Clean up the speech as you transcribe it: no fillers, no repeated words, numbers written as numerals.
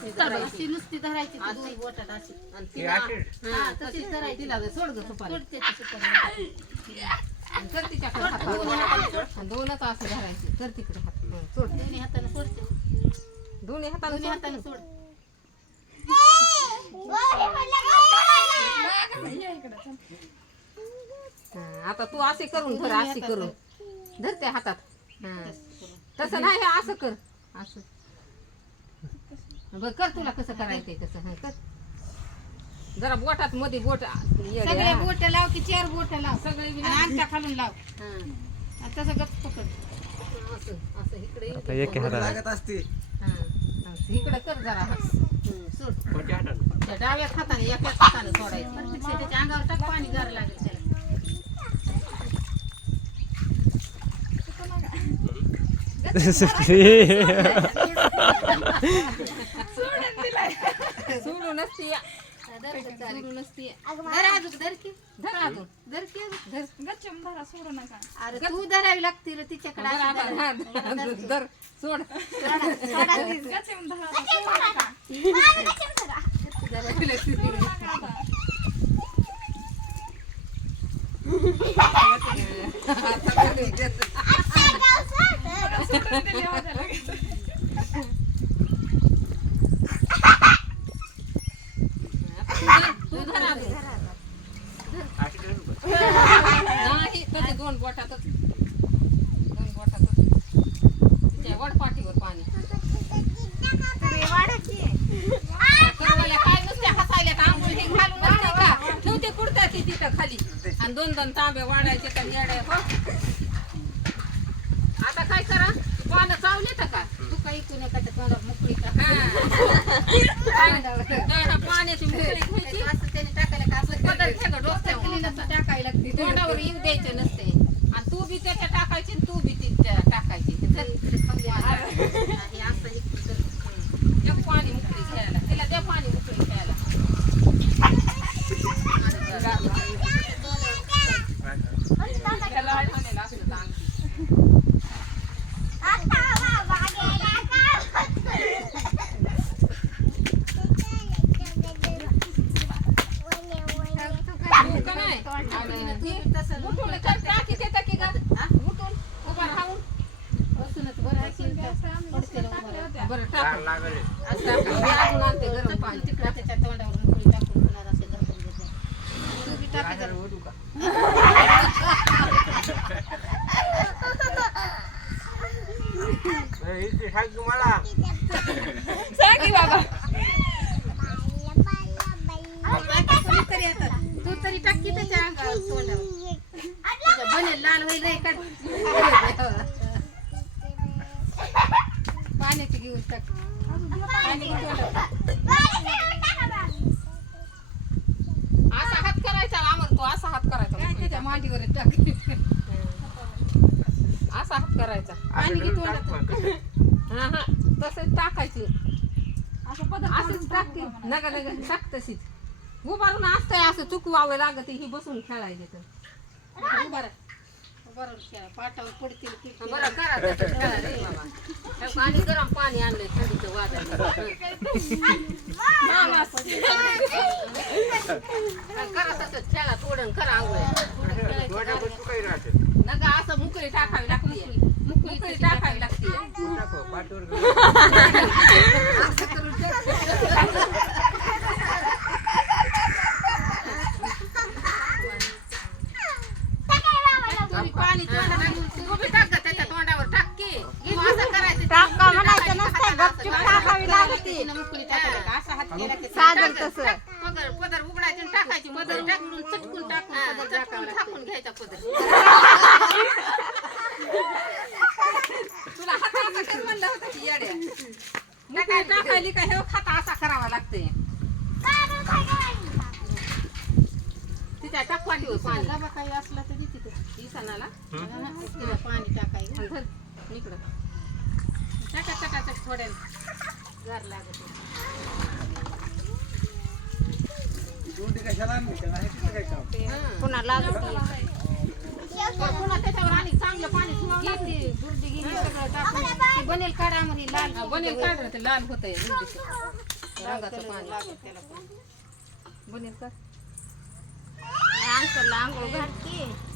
अशी नुसती धरायची दोन बोटात अशी आणि तिला तशीच धरायची तिला सोड ग सुपारी सोडते कर तिच्याकडे दोनच असं धरायचे कर तिकडे हात सोड दोन्ही हाताने सोडते दोन्ही हाताने सोड आता तू असे करून धर असे करून धरते हातात तसं नाही असं कर असं बघ कर तुला कसं करायचंय तसं कर जरा बोटात मध्ये बोट सगळे बोट लाव की 4 बोट लाव सगळे अंगठा खालून लाव तसं गप पकड असं असं इकडे एक हातात असते इकडे कर जरा सोड त्या डाव्या हाताने एकाच हाताने सोडायचं त्याच्या अंगावर टाक पाणी गार लागेल त्याला सोडून नसती अरे तू धरावी लागते तिच्याकडे सोड दोन बोटातच वड पाठीवर पाणी काय नुसते हसायला का आंघोळ हे घालून नसते का ठेवते कुडता ती तिथं खाली आणि 2 तांबे वाढायचे तर येड्या हो आता काय करा पानं चावले तर का तू काही ऐकू नका त्या तोंडावर मोकळी का पाण्याची मोकळी घ्यायची असं त्याने टाकायला का असं पदर ठेवा डोक्यावर टाकायला लागते तोंडावर येऊ द्यायचं नसते आणि तू बी त्याच्या टाकायची तू बी तिच्या टाकायची पाणी मोकळी घ्यायला तिला द्या पाणी मोकळी घ्यायला तू तरी टाकी त्याच्या अंगावर तोंडावर बनेल लाल होईल रे काढ पाण्याची घेऊन टाक असा हात करायचा आमर तो असा हात करायचा त्याच्या मांडीवर टाक असा हात करायचा पाणी घे तोंडात हा हा तसंच टाकायची असंच टाकते नका नका टाक तशीच उभारून असतंय असं चुकवावं लागत ही बसून खेळायचे तर पाटावर पडतील बरं करा पाणी गरम पाणी आणलंय थंडीचं वाजायला करा तसंच खेळा तोडून करा आंघोळ नका असं मुकळी टाकावी लागते मुकळी टाकावी लागते पाणी टाक त्याच्या तोंडावर टाक की असं करायचं टाकावी लागते असा हात केला की पदर उघडायचे टाकायची पदर टाकून चटकून टाकून झाकून घ्यायचा पदर तुला हात असा कर म्हणलं होतं की येड्या मुकळी टाकायली का हे खाता असा करावा लागते तिच्या टाक पाठीवर पाणी डबा काही असला तर देते सणाला पाणी टाकायचं इकडं टाका टाकायचं थोड्या गार लागत पुन्हा लागत तर पुन्हा त्याच्यावर आणि चांगलं पाणी घे दुर्डी घे सगळं टाकून ते बनेल काढा म्हणे लाल बनेल काढ ते लाल होतंय रंगाचं पाणी त्याला बनेल काढ आंघोळ घालते